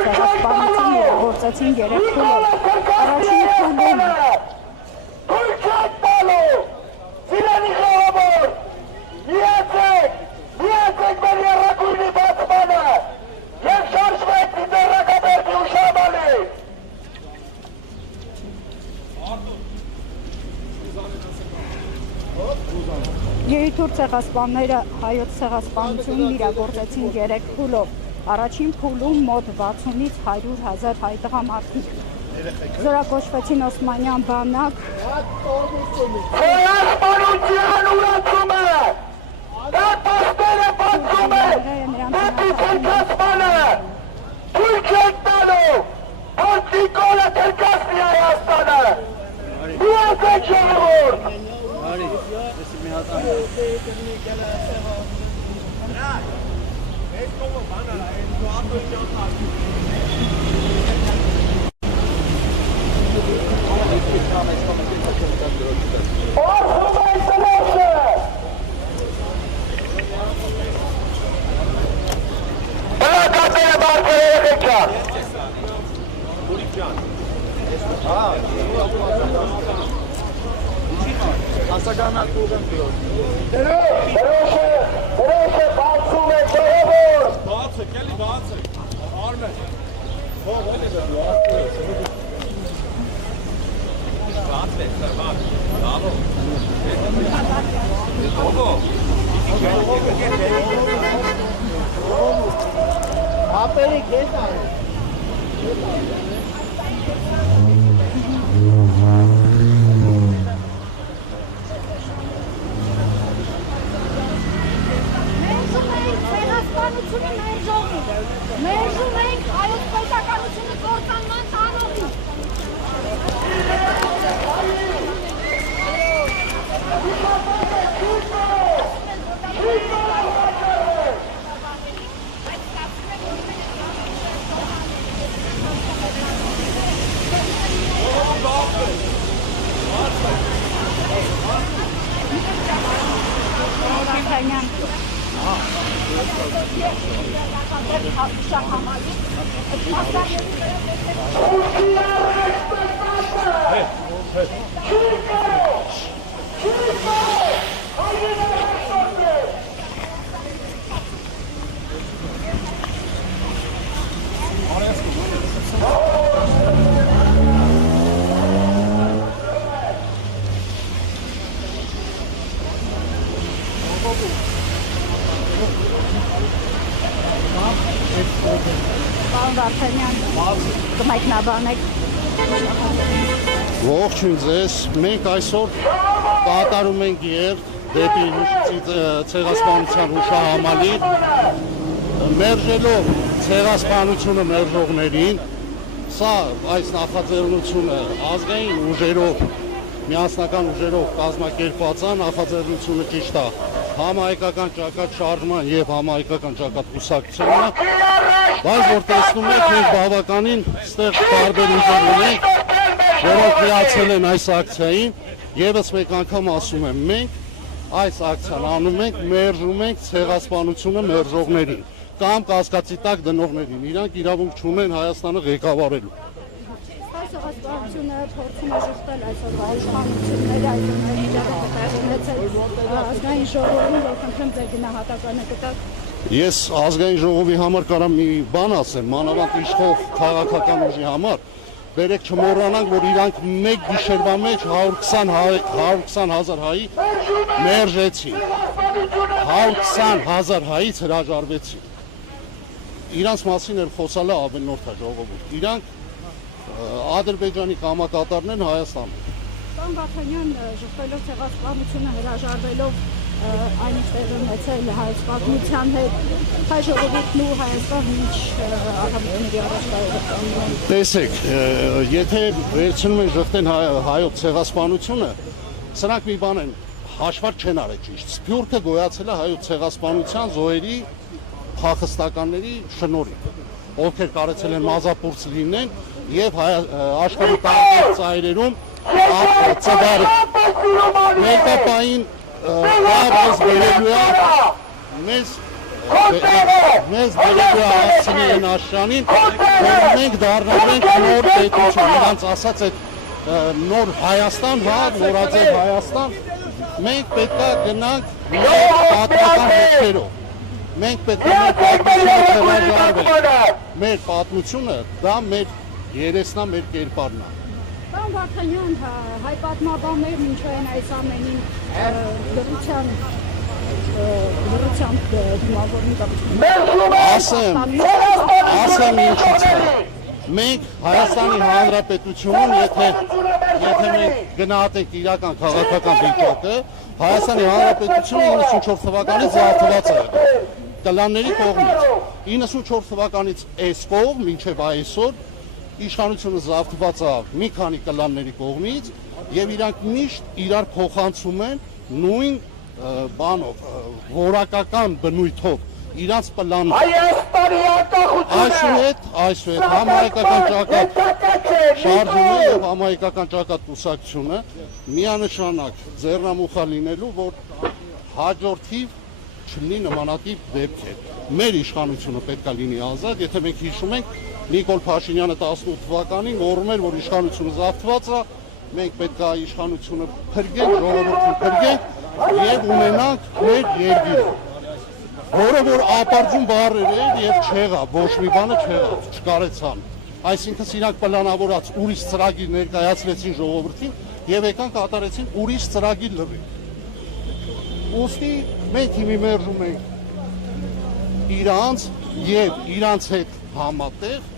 Ցեղասպանություն իրագործեցին 3 փուլով։ Առաջին փուլում Սիրանի խաղավոր, միացեք մեր եռագույնի բացմանը և շարժվեք դերակաբերդի ուշամալի։ Երիտուրդ ցեղասպանները հայոց ցեղասպանությունն իրագործեցին 3 փուլով։ Առաջին փուլում մոտ 60-ից 100,000 հայ տղամարդիկ զորակոչվեցին Օսմանյան բանակ։ Ցեղասպանության ուրացումը, դա պաստերը բացում է, դեպի ցեղասպանը, թույլ չենք տալու, որ Նիկոլը թրկացնի Հայաստանը, միացեք ժողովուրդ։ Մերժում ենք հայոց պետականությունը կործանման տանողին։ Ողջույն ձեզ, մենք այսօր կատարում ենք երթ դեպի ցեղասպանության հուշահամալիր, մերժելով ցեղասպանությունը մերժողներին, սա այս նախաձեռնությունը ազգային ուժերով, միասնական ուժերով կազմակերպված է, նախաձեռնությունը ճիշտ է համահայկական ճակատ շարժման եւ համահայկական ճակատ կուսակցությանը, բայց որ տեսնում եք մենք բավականին ստեղ տարբեր ուժեր ունենք, որոնք միացել են այս ակցիային, եւս մեկ անգամ ասում եմ, մենք այս ակցիան անում ենք, մերժում ենք ցեղասպանությունը մերժողներին կամ կասկածի տակ դնողներին, իրանք իրավունք չունեն Հայաստանը ղեկավարելու։ Ցեղասպանությունը փորձում է շփվել այսօրվա իշխանությունները, ազգային ժողովում, որ խնդրեմ ձեր գնահատականը կտակ։ Ես ազգային ժողովի համար կարամ մի բան ասեմ, մանավանդ իշխող քաղաքական ուժի համար, բերեք չմոռանանք, որ իրանք մեկ գիշերվա մեջ 120,000 հայի մերժեցին, 120,000 հայից հրաժարվեցին։ Իրանց մասին էր խոսալը ավելնորդա ժողովուրդ, իրանք Ադրբեջանի կամակատարներն Հայաստանում։ Պարոն Վարդանյան, շփվելով ցեղասպանությունը հրաժարվելով այն ինչ տեղի ունեցել հայոց պատմության հետ, հայ ժողովուրդն ու Հայաստանն ինչ ահաբեկների առաջ կարող։ Տեսեք, եթե վերցնում են ժխտեն հայոց ցեղասպանությունը, սրանք մի բան են, հաշվարկ չեն արել ճիշտ։ Սփյուռքը գոյացել է հայոց ցեղասպանության զոհերի փախստականների շնորհիվ, ովքեր կարեցել են մազապուրց լինեն եւ աշխարհի տարբեր ծայրերում ծավալ ներկայային բարձ բերելու է մեզ մեզ բերելու է հասցնի են աշրանին, որ մենք դառնանք նոր պետություն, իրանց ասած այդ նոր Հայաստան, հա, նորաձև Հայաստան, մենք պետք է գնանք պատմական հետքերով, մենք պետք է մեր պատմությունը հրաժարվել, մեր պատմությունը դա մեր երեսնա, մեր կերպարն է։ Պարոն Վարդանյան, հայ պատմաբաններ մինչև են այս ամենին լրությամբ դիմավորում ասեմ ինչից է։ Մենք Հայաստանի Հանրապետությունում, եթե մենք գնահատենք իրական քաղաքական վիճակը, Հայաստանի Հանրապետությունը 94 թվականից զարթված է կլանների կողմից։ 94 թվականից այս կողմ, մինչև այսօր, իշխանությունը զավթված է մի քանի կլանների կողմից եւ իրանք միշտ իրար փոխանցում են նույն բանով, որակական բնույթով իրանց պլանով։ Հայաստանի անկախությունը այսուհետ համահայկական ճակատ շարժումը եւ համահայկական ճակատ կուսակցությունը միանշանակ ձեռնամուխ լինելու, որ հաջորդիվ չլինի նմանատիպ դեպքեր։ Մեր իշխանությունը պետք է լինի ազատ, եթե մենք հիշում ենք Նիկոլ Փաշինյանը 18 թվականին նորմալ էր, որ իշխանությունը զավթված է, մենք պետք է իշխանությունը փրկենք, ժողովրդին փրկենք եւ ունենանք մեր երկիրը, որը որ ապարդյուն բառեր էր եւ չեղավ, ոչ մի բանը չեղավ, չկարեցան։ Այսինքն իրանք պլանավորած ուրիշ ծրագիր ներկայացրեցին ժողովրդին եւ եկան կատարեցին ուրիշ ծրագիր լրի։ Ուստի մենք հիմի մերժում ենք իրանց եւ իրանց հետ համատեղ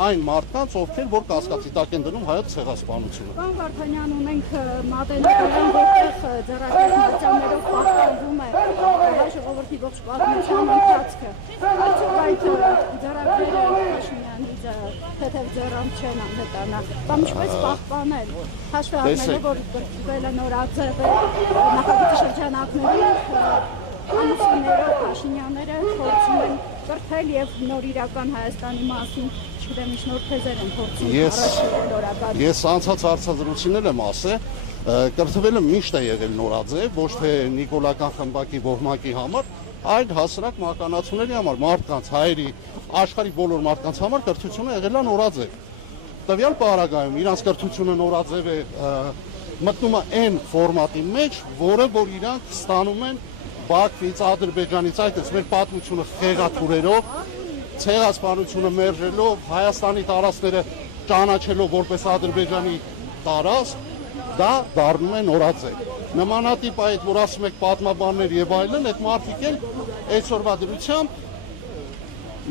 այն մարդկանց, ովքեր որ կասկածի տակ են դնում հայոց ցեղասպանությունը։ Պարոն Վարդանյան, ունենք մատենական, որտեղ ձեռագրացիաներով պահպանվում է հայ ժողովրդի ողջ պատմության ընթացքը։ Արդյոք այդ ձեռագրերը Փաշինյանի թեթև ձեռամբ չեն անհետանա, կամ ինչպես պահպանել, հաշվի առնելով, որ կրթվել է նորաձև նախագծի շրջանակներին, ամուսինները, Փաշինյանները փորձում են կրթել եւ նոր իրական Հայաստանի մասին, չգիտեմ ինչ նոր թեզեր են փորձում առաջին։ Ես անցած հարցազրույցին եմ ասել, կրթվելը միշտ է եղել նորաձև, ոչ թե նիկոլական խմբակի ոհմակի համար, այլ հասարակ մականացուների համար, մարդկանց, հայերի, աշխարհի բոլոր մարդկանց համար կրթությունը եղել է նորաձև։ Տվյալ պարագայում իրանց կրթությունը նորաձև է մտնում է այն ֆորմատի մեջ, որը որ իրանք ստանում են Բաքվից, Ադրբեջանից, այդպես մեր պատմությունը խեղաթուրերով, ցեղասպանությունը մերժելով, Հայաստանի տարածքները ճանաչելով որպես Ադրբեջանի տարածք, դա դառնում է նորաձև։ Նմանատիպ այդ, որ ասում եք պատմաբաններ եւ այլն, այդ մարդիկ էլ այսօրվա դրությամբ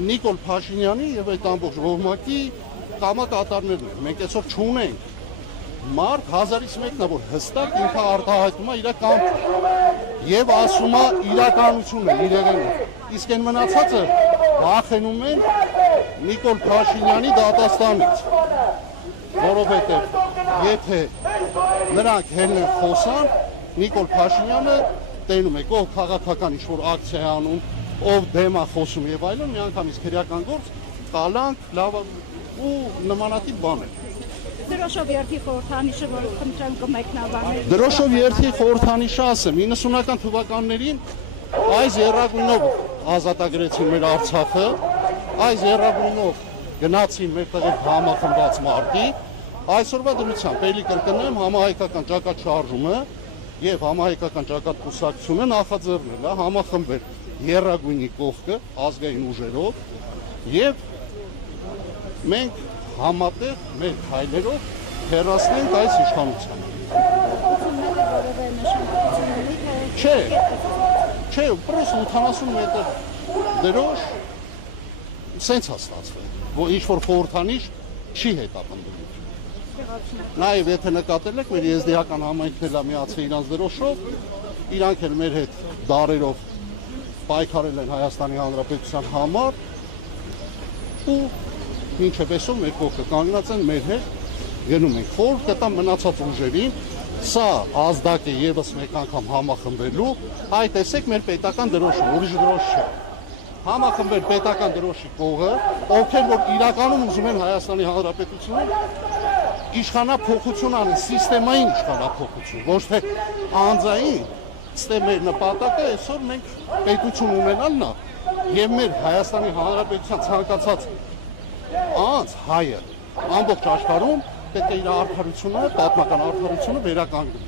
Նիկոլ Փաշինյանի եւ այդ ամբողջ ոհմակի կամակատարներն են։ Մենք այսօր չունենք մարդ 1000-ից մեկն է, որ հստակ ինքը արտահայտում է իր կամքը եւ ասում է իրականությունը, իրեղենը։ Իսկ այն մնացածը վախենում են Նիկոլ Փաշինյանի դատաստանից, որովհետեւ եթե նրանք հելն են խոսան, Նիկոլ Փաշինյանը տենում է ով քաղաքական ինչ-որ ակցիա է անում, ով դեմ է խոսում եւ այլն, միանգամից քրեական գործ, կալանք, լավ ու նմանատիպ բաներ։ Դրոշով երթի խորհրդանիշը, որ խնդրեմ կմեկնաբանել։ Դրոշով երթի խորհրդանիշը ասեմ, 90-ական թվականներին այս երրագույնով ազատագրեցին մեր Արցախը, այս երրագույնով գնացին մեր տեղ համախմբված մարտի, այսօրվա դրությամբ էլի կրկնեմ համահայկական ճակատ շարժումը եւ համահայկական ճակատ կուսակցությունը նախաձեռնել է համախմբել երրագույնի կողքը ազգային ուժերով եւ մենք համատեղ մեր հայերով հեռացնենք այս իշխանությանը։ Չէ, պրոստը 80 մետր դրոշ սենց է ստացվել, որ ինչ-որ խորհրդանիշ չի հետապնդվում։ Նաև եթե նկատել եք, մեր եզդիական համայնքն էլ միացել իրանց դրոշով, իրանք էլ մեր հետ դարերով պայքարել են Հայաստանի Հանրապետության համար ու մինչև այսօր մեր կողքը կանգնած են մեր հետ, գնում ենք խորհուրդ կտամ մնացած ուժերին, սա ազդակ է եւս մեկ անգամ համախմբելու, այ տեսեք մեր պետական դրոշը, ուրիշ դրոշ չէ։ Համախմբել պետական դրոշի կողը, ովքեր որ իրականում ուզում են Հայաստանի Հանրապետությունում իշխանափոխություն անեն, սիստեմային իշխանափոխություն, ոչ թե անձային, ստե մեր նպատակը այսօր մենք պետություն ունենալն է, եւ մեր Հայաստանի Հանրապետության ցանկացած անձ հայը ամբողջ աշխարհում պետք է իր արդարությունը, պատմական արդարությունը վերականգնի։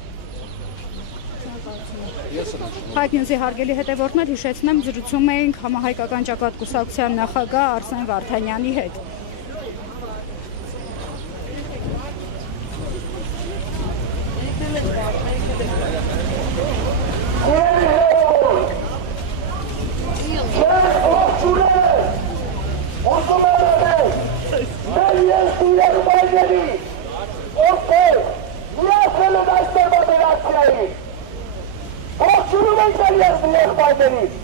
Հայք Նյուզի հարգելի հետևորդներ, հիշեցնեմ, զրուցում էինք Համահայկական ճակատ կուսակցության նախագահ Արսեն Վարդանյանի հետ։ Ողջունում ենք մեր եղբայրներին։